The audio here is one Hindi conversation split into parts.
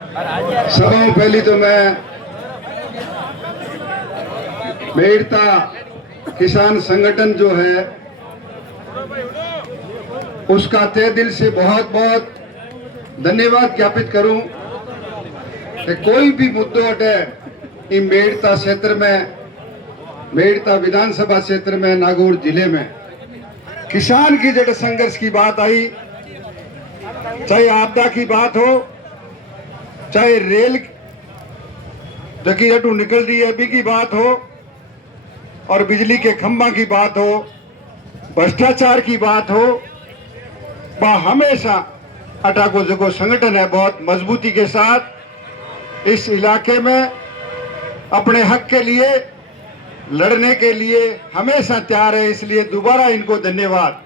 सबसे पहली तो मैं मेड़ता किसान संगठन जो है उसका तहे दिल से बहुत बहुत धन्यवाद ज्ञापित करूं कि कोई भी मुद्दों अटे इन मेड़ता क्षेत्र में, मेड़ता विधानसभा क्षेत्र में, नागौर जिले में किसान की जड़ संघर्ष की बात आई, चाहे आपदा की बात हो, चाहे रेल जकी जटू निकल रही है अभी की बात हो, और बिजली के खंभा की बात हो, भ्रष्टाचार की बात हो, वह हमेशा अटाको जो संगठन है बहुत मजबूती के साथ इस इलाके में अपने हक के लिए लड़ने के लिए हमेशा तैयार है। इसलिए दोबारा इनको धन्यवाद।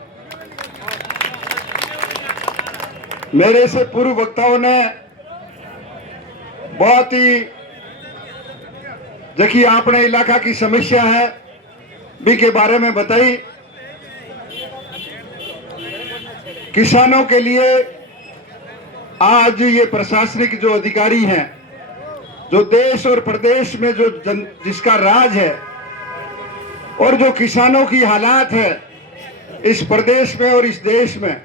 मेरे से पूर्व वक्ताओं ने बहुत ही जबकि अपने इलाका की समस्या है भी के बारे में बताई। किसानों के लिए आज ये प्रशासनिक जो अधिकारी हैं, जो देश और प्रदेश में जो जिसका राज है और जो किसानों की हालात है इस प्रदेश में और इस देश में,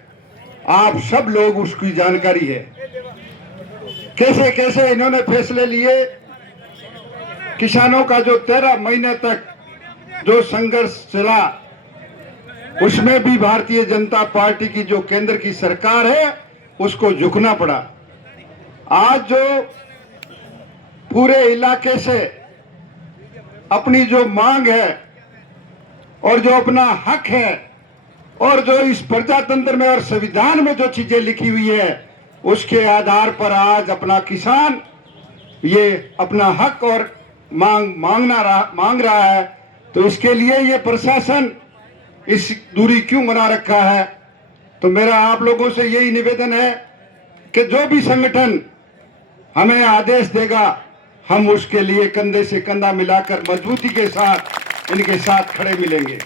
आप सब लोग उसकी जानकारी है। कैसे कैसे इन्होंने फैसले लिए। किसानों का जो 13 महीने तक जो संघर्ष चला उसमें भी भारतीय जनता पार्टी की जो केंद्र की सरकार है उसको झुकना पड़ा। आज जो पूरे इलाके से अपनी जो मांग है और जो अपना हक है और जो इस प्रजातंत्र में और संविधान में जो चीजें लिखी हुई है उसके आधार पर आज अपना किसान ये अपना हक और मांग रहा है। तो इसके लिए ये प्रशासन इस दूरी क्यों बना रखा है। तो मेरा आप लोगों से यही निवेदन है कि जो भी संगठन हमें आदेश देगा हम उसके लिए कंधे से कंधा मिलाकर मजबूती के साथ इनके साथ खड़े मिलेंगे।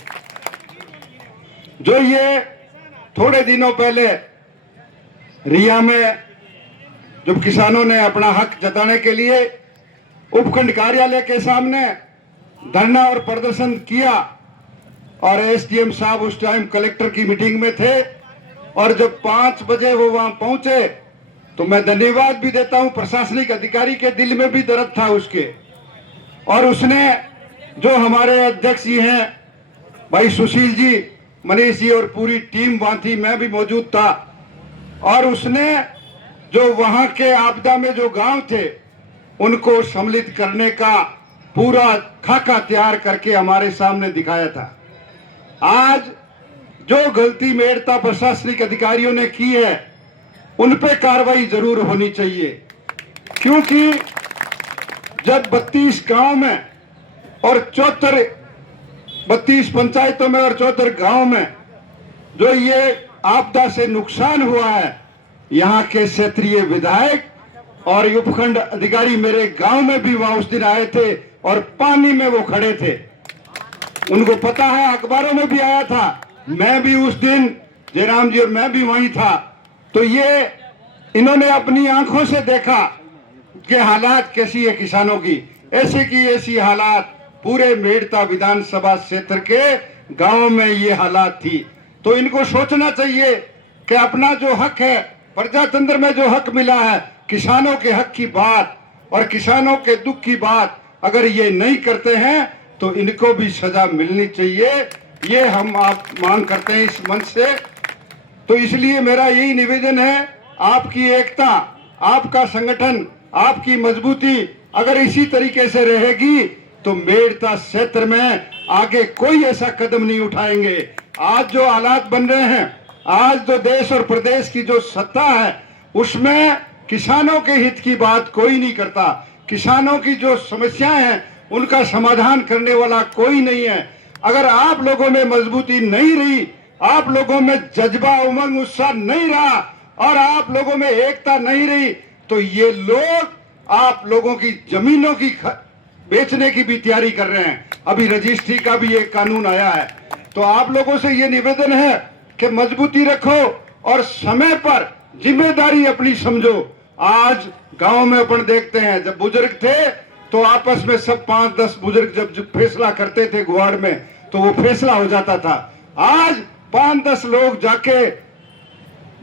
जो ये थोड़े दिनों पहले रिया में जब किसानों ने अपना हक जताने के लिए उपखंड कार्यालय के सामने धरना और प्रदर्शन किया और एसडीएम साहब उस टाइम कलेक्टर की मीटिंग में थे और जब 5 बजे वो वहां पहुंचे तो मैं धन्यवाद भी देता हूं। प्रशासनिक अधिकारी के दिल में भी दर्द था उसके, और उसने जो हमारे अध्यक्ष जी हैं भाई सुशील जी, मनीष जी और पूरी टीम वहां थी, मैं भी मौजूद था, और उसने जो वहां के आपदा में जो गांव थे उनको सम्मिलित करने का पूरा खाका तैयार करके हमारे सामने दिखाया था। आज जो गलती मेड़ता प्रशासनिक अधिकारियों ने की है उन पे कार्रवाई जरूर होनी चाहिए, क्योंकि जब 32 गांव में और 32 पंचायतों में और 74 गांव में जो ये आपदा से नुकसान हुआ है, यहाँ के क्षेत्रीय विधायक और उपखंड अधिकारी मेरे गांव में भी वहां उस दिन आए थे और पानी में वो खड़े थे। उनको पता है, अखबारों में भी आया था, मैं भी उस दिन जयराम जी और मैं भी वहीं था। तो ये इन्होंने अपनी आंखों से देखा कि हालात कैसी है किसानों की। ऐसी की ऐसी हालात पूरे मेड़ता विधानसभा क्षेत्र के गांव में ये हालात थी। तो इनको सोचना चाहिए कि अपना जो हक है, प्रजातंत्र में जो हक मिला है, किसानों के हक की बात और किसानों के दुख की बात अगर ये नहीं करते हैं तो इनको भी सजा मिलनी चाहिए। ये हम आप मांग करते हैं इस मंच से। तो इसलिए मेरा यही निवेदन है, आपकी एकता, आपका संगठन, आपकी मजबूती अगर इसी तरीके से रहेगी तो मेड़ता क्षेत्र में आगे कोई ऐसा कदम नहीं उठाएंगे। आज जो हालात बन रहे हैं, आज जो देश और प्रदेश की जो सत्ता है उसमें किसानों के हित की बात कोई नहीं करता। किसानों की जो समस्याएं हैं उनका समाधान करने वाला कोई नहीं है। अगर आप लोगों में मजबूती नहीं रही, आप लोगों में जज्बा, उमंग, उत्साह नहीं रहा और आप लोगों में एकता नहीं रही तो ये लोग आप लोगों की जमीनों की बेचने की भी तैयारी कर रहे हैं। अभी रजिस्ट्री का भी एक कानून आया है। तो आप लोगों से ये निवेदन है कि मजबूती रखो और समय पर जिम्मेदारी अपनी समझो आज गांव में अपन देखते हैं, जब बुजुर्ग थे तो आपस में सब 5-10 बुजुर्ग जब फैसला करते थे गुआड़ में, तो वो फैसला हो जाता था। आज 5-10 लोग जाके,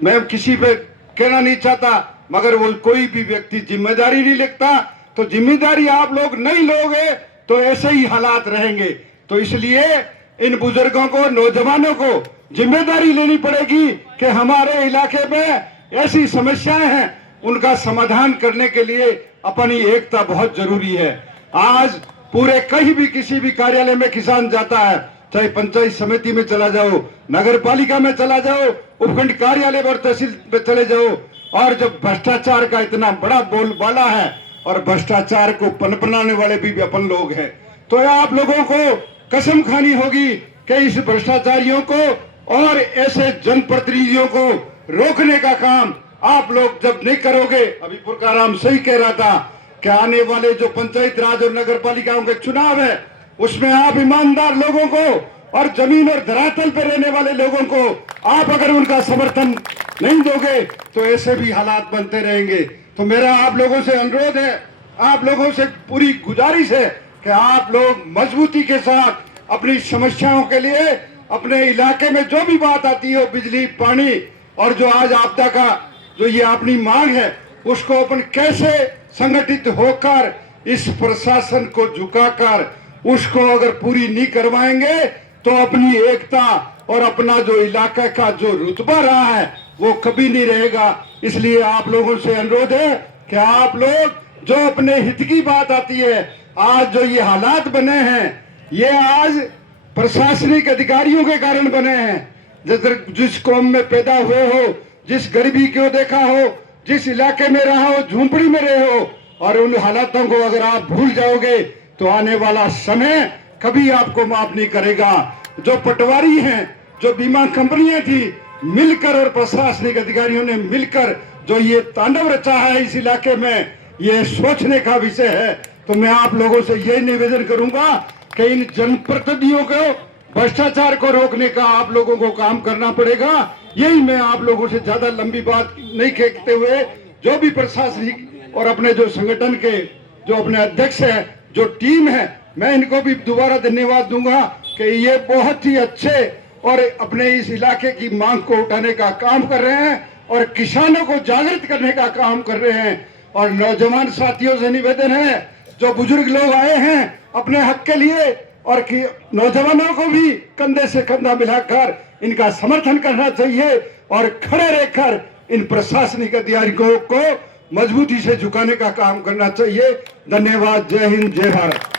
मैं किसी पे कहना नहीं चाहता, मगर वो कोई भी व्यक्ति जिम्मेदारी नहीं लेता, तो जिम्मेदारी आप लोग नहीं लोगे तो ऐसे ही हालात रहेंगे। तो इसलिए इन बुजुर्गों को, नौजवानों को जिम्मेदारी लेनी पड़ेगी कि हमारे इलाके में ऐसी समस्याएं हैं, उनका समाधान करने के लिए अपनी एकता बहुत जरूरी है। आज पूरे कहीं भी किसी भी कार्यालय में किसान जाता है, चाहे पंचायत समिति में चला जाओ, नगर पालिका में चला जाओ, उपखंड कार्यालय और तहसील में चले जाओ, और जब भ्रष्टाचार का इतना बड़ा बोलबाला है और भ्रष्टाचार को पनपनाने वाले भी अपन लोग हैं, तो आप लोगों को कसम खानी होगी कि इस भ्रष्टाचारियों को और ऐसे जनप्रतिनिधियों को रोकने का काम आप लोग जब नहीं करोगे, अभी पुरकाराम सही कह रहा था कि आने वाले जो पंचायत राज और नगर पालिकाओं के चुनाव है, उसमें आप ईमानदार लोगों को और जमीन और धरातल पर रहने वाले लोगों को आप अगर उनका समर्थन नहीं दोगे तो ऐसे भी हालात बनते रहेंगे। तो मेरा आप लोगों से अनुरोध है, आप लोगों से पूरी गुजारिश है कि आप लोग मजबूती के साथ अपनी समस्याओं के लिए अपने इलाके में जो भी बात आती हो, बिजली, पानी और जो आज आपदा का जो ये अपनी मांग है, उसको अपन कैसे संगठित होकर इस प्रशासन को झुकाकर उसको अगर पूरी नहीं करवाएंगे तो अपनी एकता और अपना जो इलाके का जो रुतबा रहा है वो कभी नहीं रहेगा। इसलिए आप लोगों से अनुरोध है कि आप लोग जो अपने हित की बात आती है, आज जो ये हालात बने हैं, ये आज प्रशासनिक अधिकारियों के कारण बने हैं। जिस कौम में पैदा हुए हो, जिस गरीबी को देखा हो, जिस इलाके में रहा हो, झोंपड़ी में रहे हो, और उन हालातों को अगर आप भूल जाओगे तो आने वाला समय कभी आपको माफ नहीं करेगा। जो पटवारी हैं, जो बीमा कंपनियां थी, मिलकर और प्रशासनिक अधिकारियों ने मिलकर जो ये तांडव रचा है इस इलाके में, ये सोचने का विषय है। तो मैं आप लोगों से यही निवेदन करूंगा कि इन जनप्रतिनिधियों को भ्रष्टाचार को रोकने का आप लोगों को काम करना पड़ेगा। यही मैं आप लोगों से ज्यादा लंबी बात नहीं कहते हुए, जो भी प्रशासनिक और अपने जो संगठन के जो अपने अध्यक्ष है, जो टीम है, मैं इनको भी दोबारा धन्यवाद दूंगा कि ये बहुत ही अच्छे और अपने इस इलाके की मांग को उठाने का काम कर रहे हैं और किसानों को जागृत करने का काम कर रहे हैं। और नौजवान साथियों से निवेदन है, जो बुजुर्ग लोग आए हैं अपने हक के लिए, और कि नौजवानों को भी कंधे से कंधा मिलाकर इनका समर्थन करना चाहिए और खड़े रहकर इन प्रशासनिक अधिकारियों को मजबूती से झुकाने का काम करना चाहिए। धन्यवाद। जय हिंद, जय भारत।